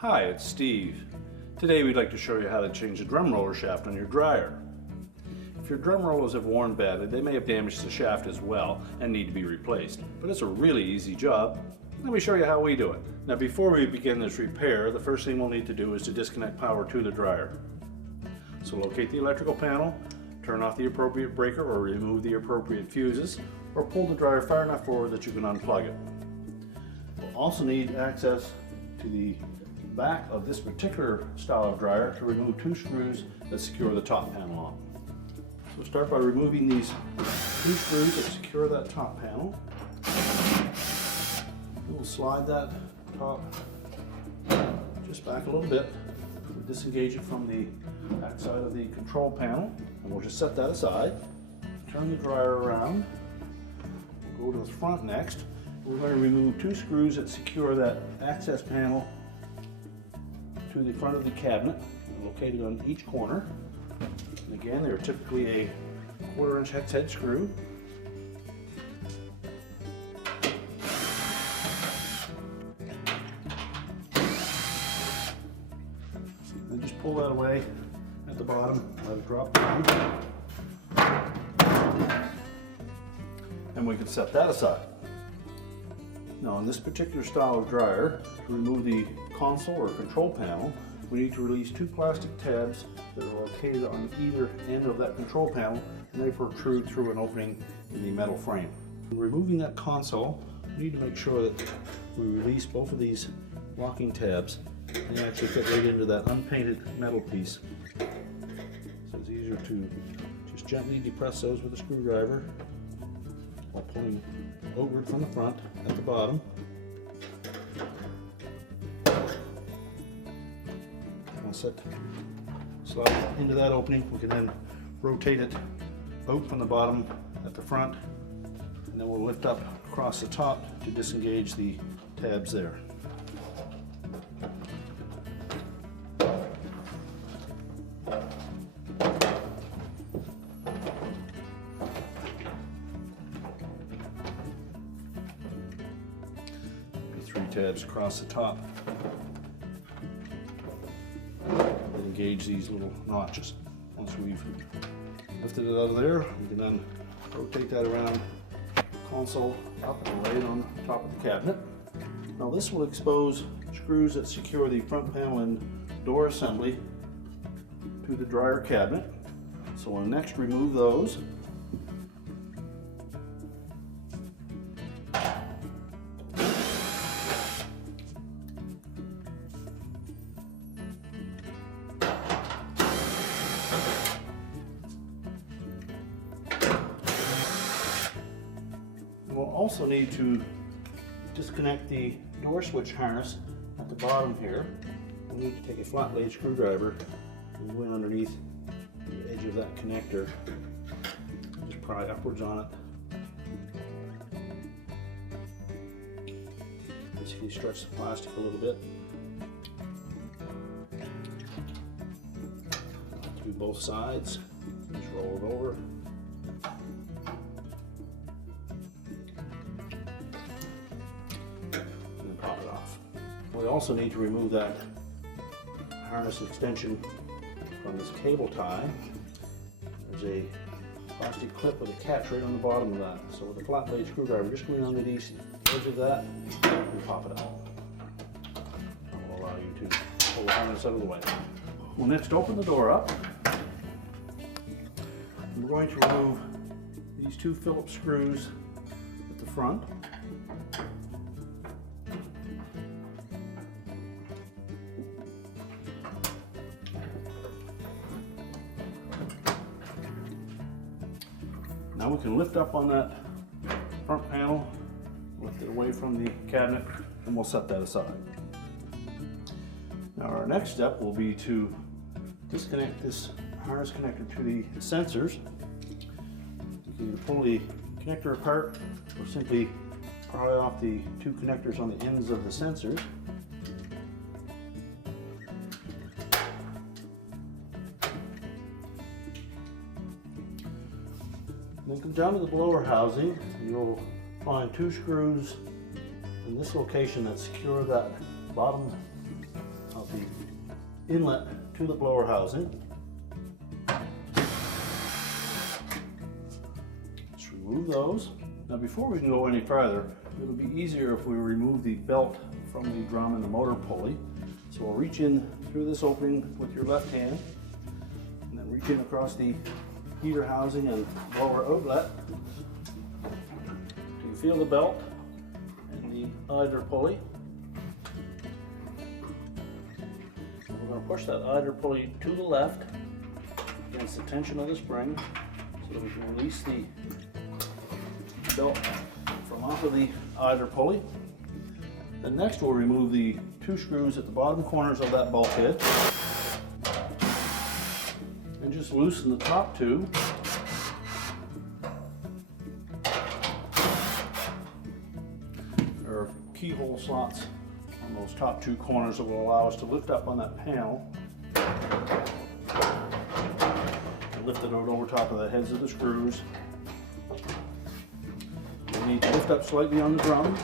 Hi, it's Steve. Today we'd like to show you how to change the drum roller shaft on your dryer. If your drum rollers have worn badly, they may have damaged the shaft as well and need to be replaced. But it's a really easy job. Let me show you how we do it. Now before we begin this repair, the first thing we'll need to do is to disconnect power to the dryer. So locate the electrical panel, turn off the appropriate breaker or remove the appropriate fuses, or pull the dryer far enough forward that you can unplug it. We'll also need access to the back of this particular style of dryer to remove two screws that secure the top panel on. So start by removing these two screws that secure that top panel. We'll slide that top just back a little bit. We'll disengage it from the back side of the control panel, and we'll just set that aside. Turn the dryer around. We'll go to the front next. We're going to remove two screws that secure that access panel to the front of the cabinet, located on each corner. And again, they're typically a 1/4 inch hex head screw. And just pull that away at the bottom, let it drop down. And we can set that aside. Now on this particular style of dryer, to remove the console or control panel, we need to release two plastic tabs that are located on either end of that control panel, and they protrude through an opening in the metal frame. When removing that console, we need to make sure that we release both of these locking tabs and they actually fit right into that unpainted metal piece. So it's easier to just gently depress those with a screwdriver while pulling outward from the front at the bottom. Once that slides into that opening, we can then rotate it out from the bottom at the front, and then we'll lift up across the top to disengage the tabs there. Three tabs across the top. Engage these little notches. Once we've lifted it out of there, we can then rotate that around the console up and lay it on top of the cabinet. Now this will expose screws that secure the front panel and door assembly to the dryer cabinet. So we'll next remove those. We'll also need to disconnect the door switch harness at the bottom here. We'll need to take a flat blade screwdriver and go in underneath the edge of that connector. Just pry upwards on it. Basically stretch the plastic a little bit. Through both sides. Just roll it over. We also need to remove that harness extension from this cable tie. There's a plastic clip with a catch right on the bottom of that. So with a flat blade screwdriver, just go in underneath the edge of that and pop it out. That will allow you to pull the harness out of the way. We'll next open the door up. We're going to remove these two Phillips screws at the front. Now we can lift up on that front panel, lift it away from the cabinet, and we'll set that aside. Now our next step will be to disconnect this harness connector to the sensors. You can either pull the connector apart or simply pry off the two connectors on the ends of the sensors. Then come down to the blower housing, and you'll find two screws in this location that secure that bottom inlet to the blower housing. Let's remove those. Now before we can go any farther, it'll be easier if we remove the belt from the drum and the motor pulley. So we'll reach in through this opening with your left hand, and then reach in across the heater housing and blower outlet. You feel the belt and the idler pulley. We're going to push that idler pulley to the left against the tension of the spring so that we can release the belt from off of the idler pulley. Then next we'll remove the 2 screws at the bottom corners of that bulkhead and just loosen the top 2. There are keyhole slots on those top 2 corners that will allow us to lift up on that panel and lift it out over top of the heads of the screws. We need to lift up slightly on the drum.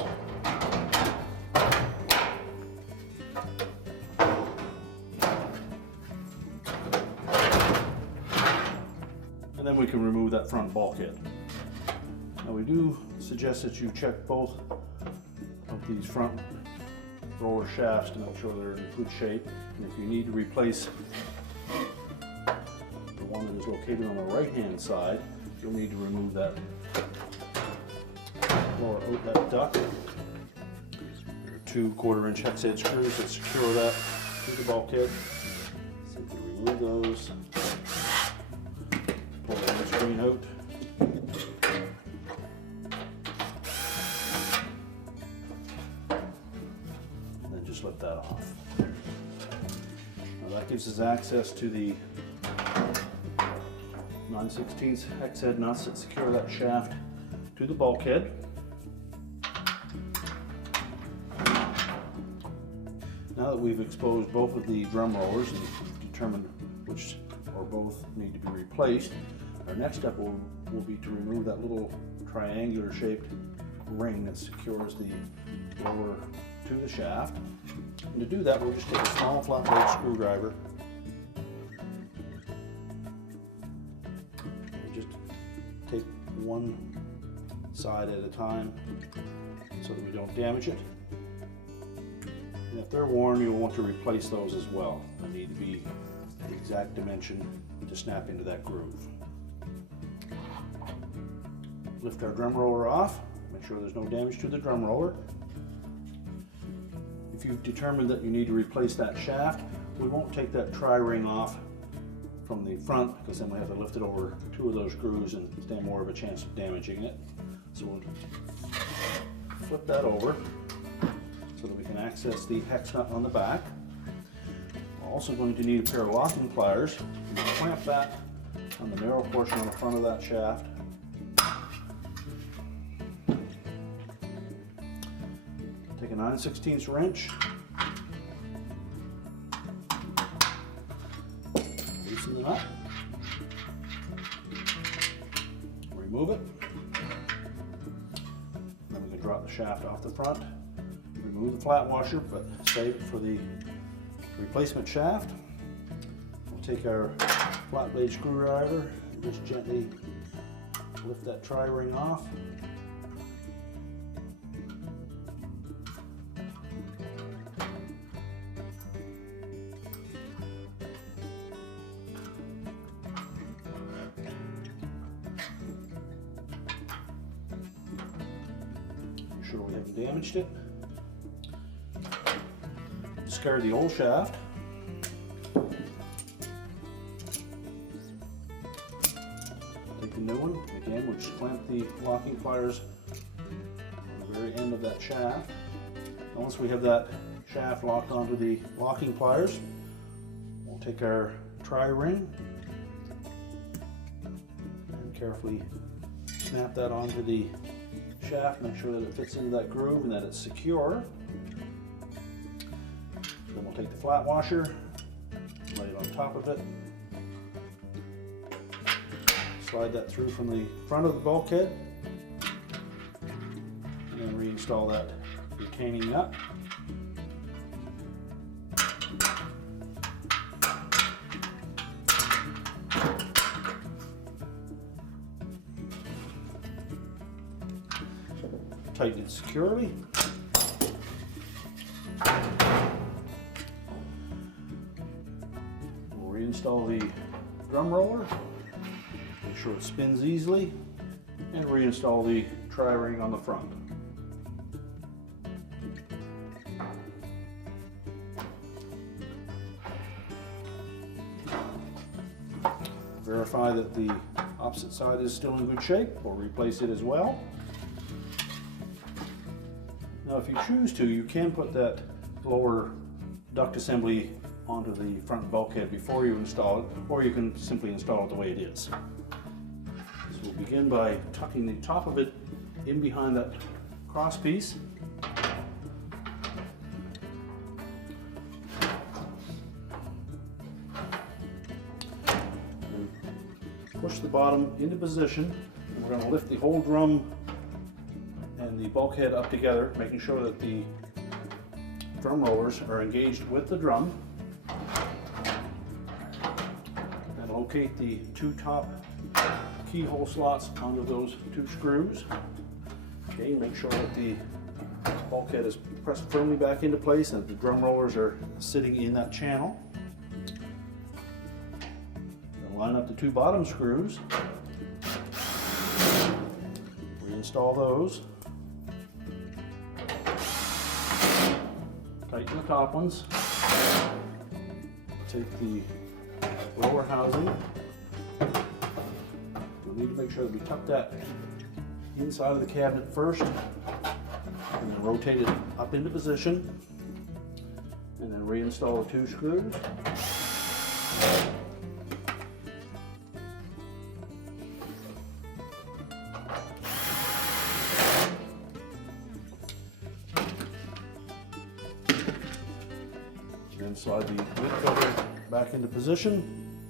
And then we can remove that front bulkhead. Now we do suggest that you check both of these front roller shafts to make sure they're in good shape. And if you need to replace the one that is located on the right hand side, you'll need to remove that lower outlet duct. There are 2 1/4-inch hex head screws that secure that to the bulkhead. Simply remove those. Pull the windscreen out. And then just lift that off. Now that gives us access to the 9/16 hex head nuts that secure that shaft to the bulkhead. Now that we've exposed both of the drum rollers and determined which or both need to be replaced, our next step will be to remove that little triangular shaped ring that secures the roller to the shaft. And to do that, we'll just take a small flat blade screwdriver and just take one side at a time so that we don't damage it. And if they're worn, you'll want to replace those as well. They need to be the exact dimension to snap into that groove. Lift our drum roller off, make sure there's no damage to the drum roller. If you've determined that you need to replace that shaft, we won't take that tri-ring off from the front because then we have to lift it over 2 of those screws and stand more of a chance of damaging it. So we'll flip that over so that we can access the hex nut on the back. We're also going to need a pair of locking pliers. We'll clamp that on the narrow portion on the front of that shaft. Take a 9/16 wrench, loosen the nut, remove it, then we can drop the shaft off the front, remove the flat washer but save it for the replacement shaft. We'll take our flat blade screwdriver and just gently lift that tri-ring off. Make sure we haven't damaged it. Discard the old shaft. Take the new one. Again, we'll just clamp the locking pliers on the very end of that shaft. And once we have that shaft locked onto the locking pliers, we'll take our tri-ring and carefully snap that onto the shaft. Make sure that it fits into that groove and that it's secure. Then we'll take the flat washer, lay it on top of it, slide that through from the front of the bulkhead, and then reinstall that retaining nut. tighten it securely. We'll reinstall the drum roller, make sure it spins easily, and reinstall the tri-ring on the front. Verify that the opposite side is still in good shape. We'll replace it as well. Now if you choose to, you can put that lower duct assembly onto the front bulkhead before you install it, or you can simply install it the way it is. So we'll begin by tucking the top of it in behind that cross piece. Push the bottom into position, and we're going to lift the whole drum and the bulkhead up together, making sure that the drum rollers are engaged with the drum. And locate the two top keyhole slots onto those two screws. Okay, make sure that the bulkhead is pressed firmly back into place and the drum rollers are sitting in that channel. Line up the two bottom screws, reinstall those, tighten the top ones, take the lower housing, we'll need to make sure that we tuck that inside of the cabinet first, and then rotate it up into position, and then reinstall the two screws. Then slide the lid cover back into position,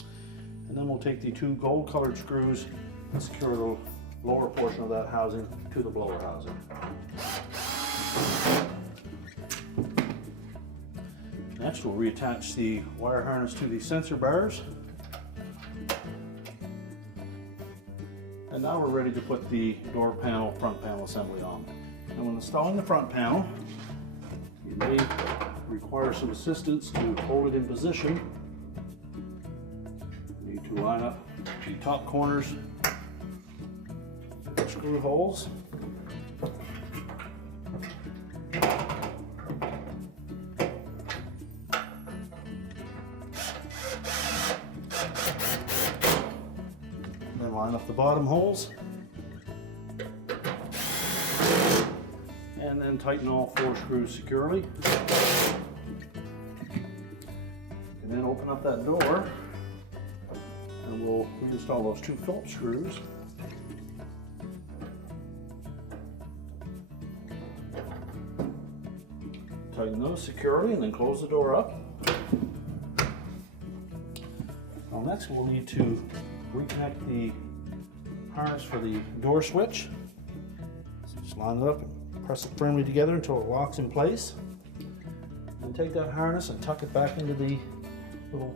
and then we'll take the two gold colored screws and secure the lower portion of that housing to the blower housing. Next we'll reattach the wire harness to the sensor bars, and now we're ready to put the door panel, front panel assembly on. And when installing the front panel, you may require some assistance to hold it in position. You need to line up the top corners with the screw holes. And then line up the bottom holes. And then tighten all four screws securely. And then open up that door, and we'll reinstall those two Phillips screws. Tighten those securely and then close the door up. Now next we'll need to reconnect the harness for the door switch. So just line it up and press it firmly together until it locks in place. And take that harness and tuck it back into the little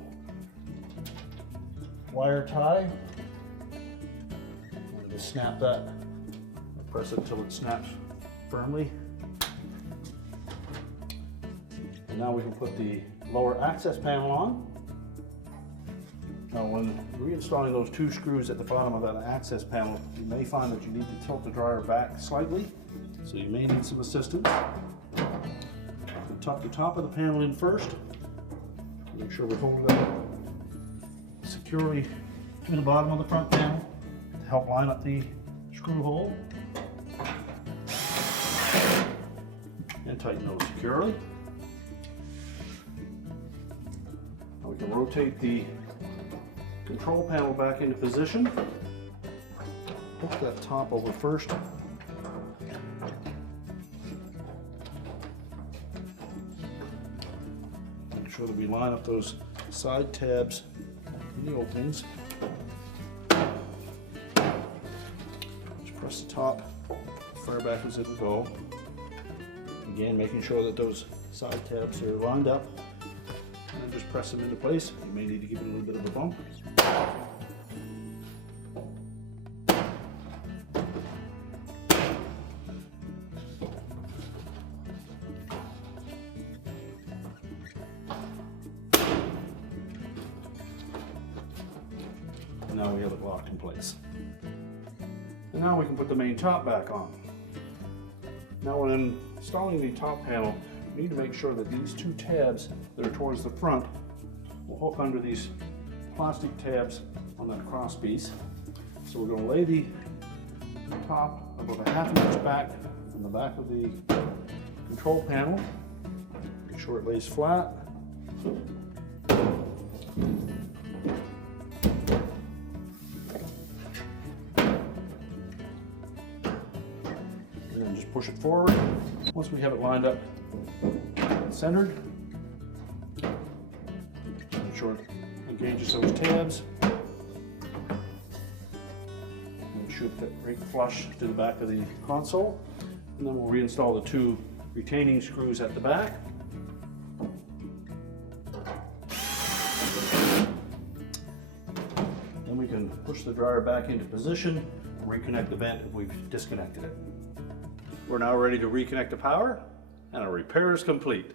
wire tie, and just snap that, press it until it snaps firmly. And now we can put the lower access panel on. Now when reinstalling those two screws at the bottom of that access panel, you may find that you need to tilt the dryer back slightly, so you may need some assistance. Tuck the top of the panel in first. Make sure we hold it up securely in the bottom of the front panel to help line up the screw hole. And tighten those securely. Now we can rotate the control panel back into position. Hook that top over first. Make sure that we line up those side tabs in the openings. Just press the top as far back as it'll go. Again, making sure that those side tabs are lined up. And then just press them into place. You may need to give it a little bit of a bump. now we have it locked in place. And now we can put the main top back on. Now when installing the top panel, we need to make sure that these two tabs that are towards the front will hook under these plastic tabs on that cross piece. So we're going to lay the top about a ½ inch back from the back of the control panel. Make sure it lays flat. And then just push it forward. Once we have it lined up and centered, make sure it engages those tabs. It should fit right flush to the back of the console. And then we'll reinstall the two retaining screws at the back. Then we can push the dryer back into position and reconnect the vent if we've disconnected it. We're now ready to reconnect the power, and our repair is complete.